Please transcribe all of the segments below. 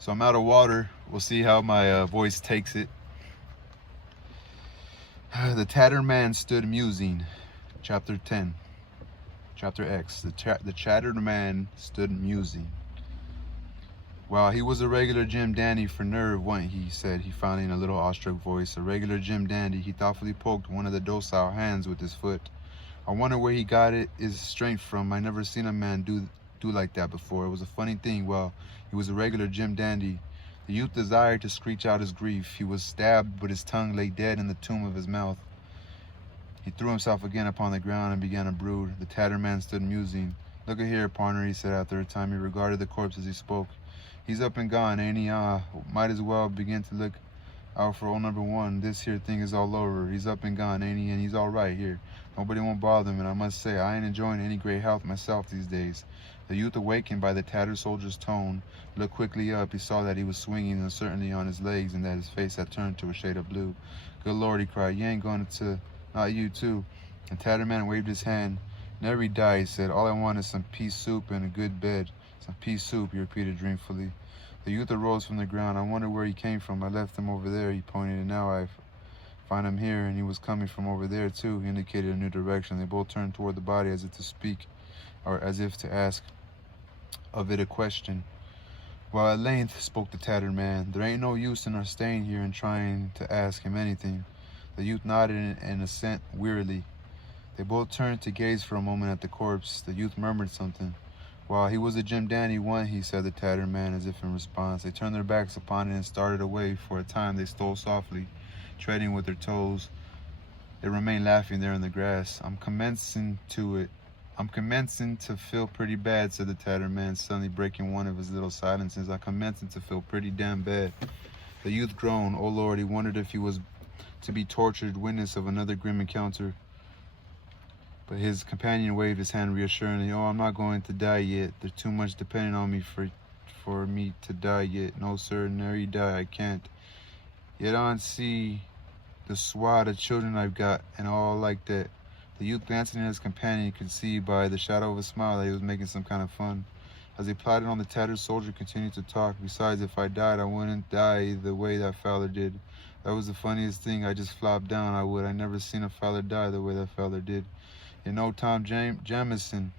So I'm out of water. We'll see how my voice takes it. The tattered man stood musing. Chapter 10. Chapter X. The tattered man stood musing. Well, he was a regular Jim Dandy for nerve, wasn't he? Said he finally in a little awestruck voice. A regular Jim Dandy. He thoughtfully poked one of the docile hands with his foot. I wonder where he got his strength from. I never seen a man do like that before. It was a funny thing. Well, he was a regular Jim Dandy. The youth desired to screech out his grief. He was stabbed, but his tongue lay dead in the tomb of his mouth. He threw himself again upon the ground and began to brood. The tattered man stood musing. Look at here, partner, he said after a time. He regarded the corpse as he spoke. He's up and gone, ain't he? Might as well begin to look out for old number one. This here thing is all over. He's up and gone, ain't he? And he's all right here. Nobody won't bother him, and I must say, I ain't enjoying any great health myself these days. The youth, awakened by the tattered soldier's tone, looked quickly up. He saw that he was swinging uncertainly on his legs and that his face had turned to a shade of blue. Good Lord, he cried, you ain't going to... Not you, too. The tattered man waved his hand. Never die, he said. All I want is some pea soup and a good bed. Some pea soup, he repeated dreamfully. The youth arose from the ground. I wonder where he came from. I left him over there, he pointed, and now I find him here, and he was coming from over there, too. He indicated a new direction. They both turned toward the body as if to speak, or as if to ask of it a question. Well, at length spoke the tattered man. There ain't no use in our staying here and trying to ask him anything. The youth nodded in assent wearily. They both turned to gaze for a moment at the corpse. The youth murmured something. Well, he was a Jim Dandy one, he said, the tattered man, as if in response. They turned their backs upon it and started away. For a time they stole softly, treading with their toes. They remained laughing there in the grass. I'm commencing to feel pretty bad, said the tattered man, suddenly breaking one of his little silences. I'm commencing to feel pretty damn bad. The youth groaned. Oh, Lord, he wondered if he was to be tortured witness of another grim encounter. But his companion waved his hand reassuringly. Oh, I'm not going to die yet. There's too much depending on me for me to die yet. No, sir, nary die, I can't. Yet on see the swat of children I've got, and all like that. The youth glancing at his companion could see by the shadow of a smile that he was making some kind of fun. As he plotted on, the tattered soldier continued to talk. Besides, if I died, I wouldn't die the way that feller did. That was the funniest thing. I just flopped down, I would. I never seen a feller die the way that feller did. You know Tom Jamison.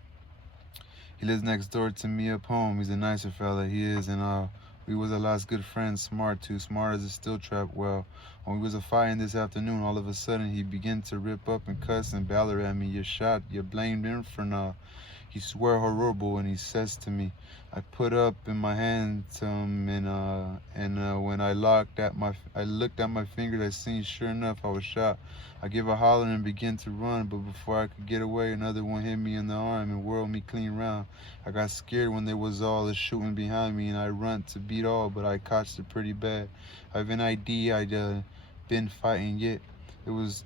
He lives next door to me up home. He's a nicer fella, he is, and we was a last good friends, smart too, smart as a steel trap. Well, when we was a fighting this afternoon, all of a sudden he began to rip up and cuss and baller at me. You shot, you blamed him for now. He swear horrible, and he says to me, I put up in my hand to him, and when I looked at my fingers, I seen sure enough I was shot. I give a holler and begin to run, but before I could get away, another one hit me in the arm and whirled me clean round. I got scared when there was all the shooting behind me, and I run to beat all, but I cotched it pretty bad. I've an idea I'd been fighting yet. It was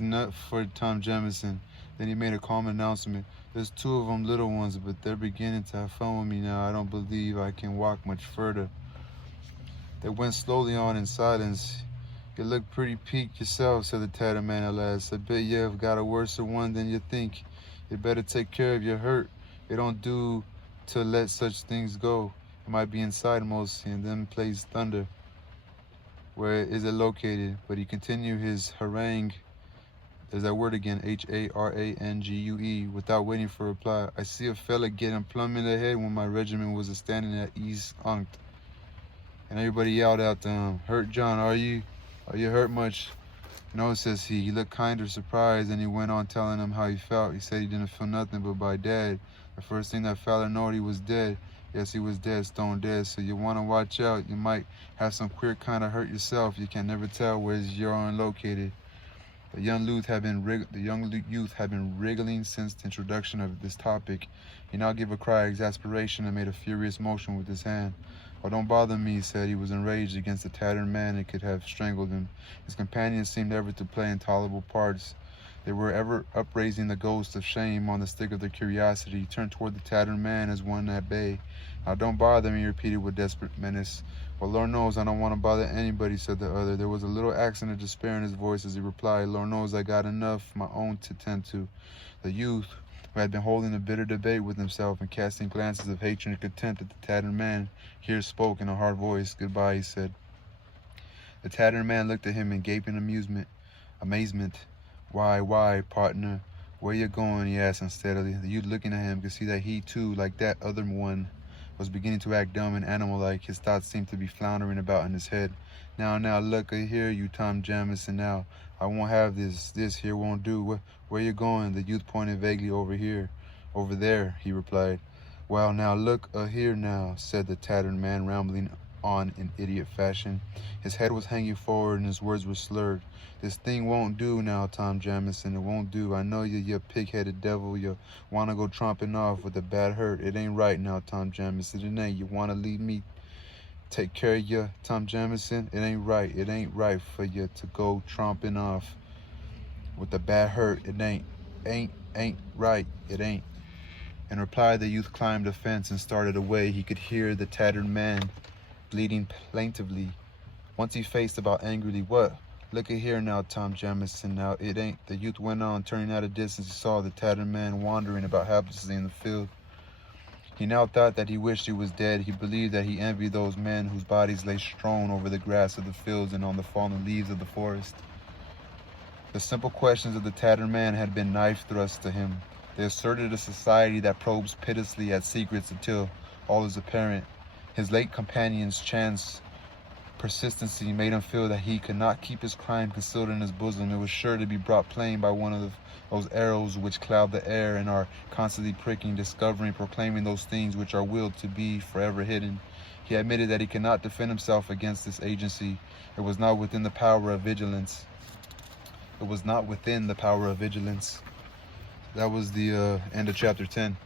not for Tom Jamison. Then he made a calm announcement. There's two of them little ones, but they're beginning to have fun with me now. I don't believe I can walk much further. They went slowly on in silence. You look pretty peaked yourself, said the tattered man at last. I bet you've got a worse one than you think. You better take care of your hurt. It don't do to let such things go. It might be inside mostly, and then plays thunder. Where is it located? But he continued his harangue. There's that word again, H-A-R-A-N-G-U-E, without waiting for a reply. I see a fella getting plumb in the head when my regiment was standing at East Unct. And everybody yelled out to him, Hurt, John, are you hurt much? No, says he. He looked kind of surprised, and he went on telling him how he felt. He said he didn't feel nothing but by Dad. The first thing that fella knowed, he was dead. Yes, he was dead, stone dead, so you want to watch out. You might have some queer kind of hurt yourself. You can never tell where you're located. The young youth had been wriggling since the introduction of this topic. He now gave a cry of exasperation and made a furious motion with his hand. Oh, don't bother me, he said. He was enraged against the tattered man and could have strangled him. His companions seemed ever to play intolerable parts. They were ever upraising the ghost of shame on the stick of their curiosity. He turned toward the tattered man as one at bay. Now, don't bother me, he repeated with desperate menace. Well, Lord knows I don't want to bother anybody, said the other. There was a little accent of despair in his voice as he replied, Lord knows I got enough my own to tend to. The youth, who had been holding a bitter debate with himself and casting glances of hatred and contempt at the tattered man, here spoke in a hard voice. "Goodbye," he said. The tattered man looked at him in gaping amazement. Why, partner? Where you going?" he asked unsteadily. The youth, looking at him, could see that he too, like that other one, was beginning to act dumb and animal-like. His thoughts seemed to be floundering about in his head. Now, look here, you Tom Jamison, now. I won't have this. This here won't do. Where you going?" The youth pointed vaguely. "Over here." "Over there," he replied. "Well, now, look here now," said the tattered man, rambling on in idiot fashion. His head was hanging forward and his words were slurred. "This thing won't do now, Tom Jamison. It won't do. I know you pig-headed devil. You want to go tromping off with a bad hurt. It ain't right now, Tom Jamison. It ain't. You want to leave me take care of you, Tom Jamison? It ain't right. It ain't right for you to go tromping off with a bad hurt. It ain't right. It ain't." In reply, the youth climbed a fence and started away. He could hear the tattered man bleating plaintively. Once he faced about angrily. "What? Look at here now, Tom Jamison. Now it ain't," the youth went on, turning at a distance. He saw the tattered man wandering about helplessly in the field. He now thought that he wished he was dead. He believed that he envied those men whose bodies lay strewn over the grass of the fields and on the fallen leaves of the forest. The simple questions of the tattered man had been knife thrusts to him. They asserted a society that probes pitilessly at secrets until all is apparent. His late companion's chance persistency made him feel that he could not keep his crime concealed in his bosom. It was sure to be brought plain by one of those arrows which cloud the air and are constantly pricking, discovering, proclaiming those things which are willed to be forever hidden. He admitted that he could not defend himself against this agency. It was not within the power of vigilance. It was not within the power of vigilance. That was the end of chapter 10.